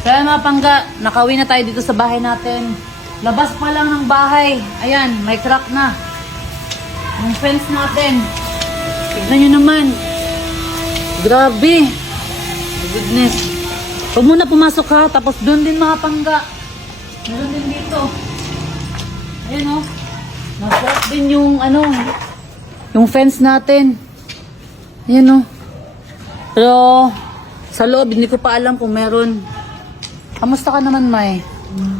Kaya mga pangga, nakauwi na tayo dito sa bahay natin. Labas pa lang ng bahay. Ayan, may crack na. Yung fence natin. Tignan nyo naman. Grabe. My goodness. Huwag muna pumasok ha. Tapos doon din mga pangga. Meron din dito. Ayan o. Naswap din yung yung fence natin. Ayan o. Pero sa loob, hindi ko pa alam kung meron. Kamusta ka naman, May?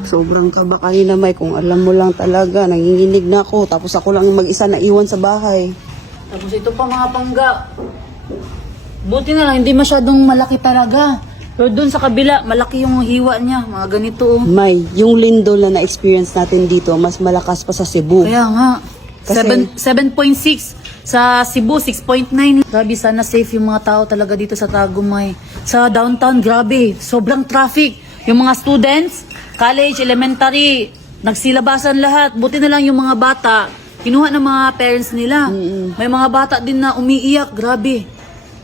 Sobrang kaba kanina, May. Kung alam mo lang talaga, nanginginig na ako. Tapos ako lang mag-isa na iwan sa bahay. Tapos ito pa mga pangga. Buti na lang, hindi masyadong malaki talaga. Pero doon sa kabila, malaki yung hiwa niya. Mga ganito. May, yung lindol na na-experience natin dito, mas malakas pa sa Cebu. Kaya nga. Kasi- 7.6. Sa Cebu, 6.9. Grabe, sana safe yung mga tao talaga dito sa Tagumay. Sa downtown, grabe. Sobrang traffic. Yung mga students, college, elementary, nagsilabasan lahat. Buti na lang yung mga bata, kinuha ng mga parents nila. May mga bata din na umiiyak. Grabe.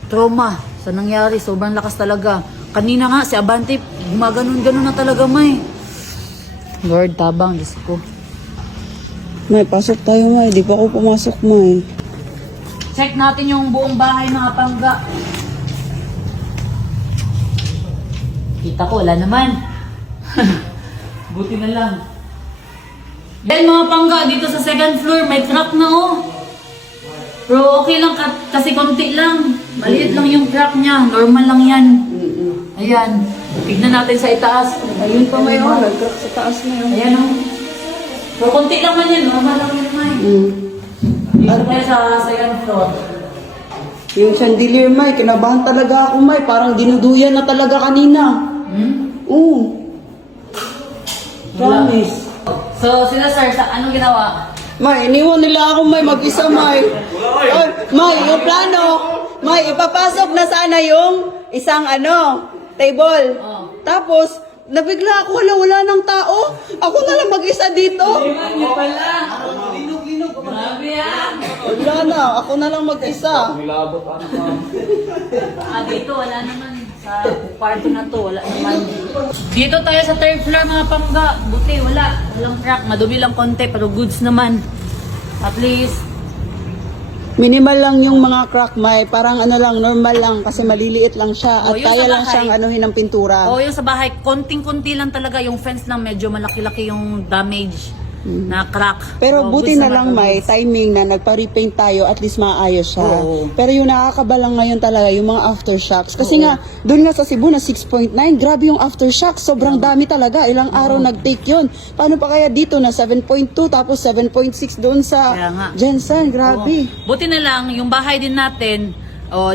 Trauma sa nangyari. Sobrang lakas talaga. Kanina nga, si Abante, gumaganon-ganon na talaga, May. Lord, tabang, Diyos ko. May, pasok tayo, May. Di pa ako pumasok, May. Check natin yung buong bahay mga pangga. Kita ko, wala naman. Buti na lang. Then mga pangga, dito sa second floor, may crack na oh. Pero okay lang kasi konti lang. Maliit lang yung crack niya. Normal lang yan. Ayan. Tignan natin sa itaas. Ayun pa may oh. Nag-crack sa taas na yun. Ayan oh. Pero konti lang man yan. Normal lang yan, May. Dito tayo sa second floor. Yung chandelier, May, kinabahan talaga ako, May. Parang dinuduyan na talaga kanina. Oo. Promise. So, sila sir, anong ginawa? May, iniwan nila ako, May, mag-isa, May. Ay, May, yung plano. May, ipapasok na sana yung isang table. Oh. Tapos, nabigla ako, wala ng tao. Ako na lang mag-isa dito. Hindi pala. Grabe yan. Wala na, ako na lang mag-isa. Dito, wala naman. Sa kwarto na to, wala naman. Dito tayo sa third floor mga pangga. Buti, wala. Walang crack. Madumi lang konti, pero goods naman. At least, Minimal lang yung mga crack, May. Parang lang, normal lang kasi maliliit lang siya. Oh, At yung kaya sa lang bahay. siyang ng pintura. yung sa bahay, konting-konti lang talaga. Yung fence lang, medyo malaki-laki yung damage na crack. Pero So, buti goods na lang, naman, May, timing na nagpa-repaint tayo, at least maayos siya. Oo. Pero yung nakakabalang ngayon talaga, yung mga aftershocks. Kasi nga, doon nga sa Cebu na 6.9, grabe yung aftershocks. Sobrang dami talaga. Ilang araw nag-take yun. Paano pa kaya dito na 7.2, tapos 7.6 doon sa Kaya nga. Jensen? Grabe. Buti na lang, yung bahay din natin,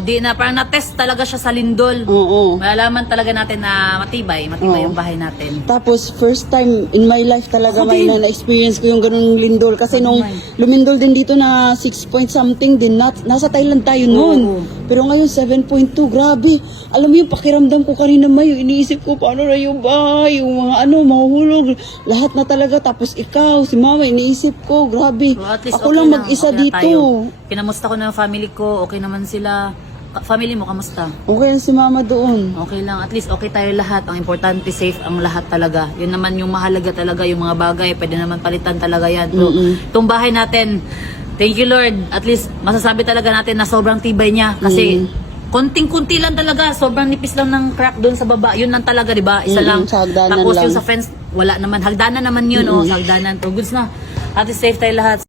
di na, parang na-test talaga siya sa lindol. Oo. Malalaman talaga natin na matibay Oo. yung bahay natin. Tapos, first time in my life talaga, Ako May, din. na-experience ko yung ganung lindol. Kasi nung lumindol din dito na 6 point something din, nasa Thailand tayo noon. Oo. Pero ngayon, 7.2, grabe. Alam mo yung pakiramdam ko kanina, May, yung iniisip ko, paano na yung bahay, yung mga mahuhulog, lahat na talaga. Tapos ikaw, si Mama, iniisip ko, grabe. So, at least Ako okay lang mag-isa okay na dito. tayo. Kinamusta ko na yung family ko, okay naman sila. Family mo, kamusta? Okay lang si Mama doon. Okay lang, at least okay tayo lahat. Ang importante, safe ang lahat talaga. Yun naman yung mahalaga talaga, yung mga bagay. Pwede naman palitan talaga yan. So, itong bahay natin, thank you Lord. At least, masasabi talaga natin na sobrang tibay niya. Kasi, konting-kunti lang talaga. Sobrang nipis lang ng crack doon sa baba. Yun lang talaga, di ba? Isa lang. Sa hagdanan Tapos lang. yung sa fence, wala naman. Hagdanan naman yun, sa hagdanan. Pero goods na. At least safe tayo lahat.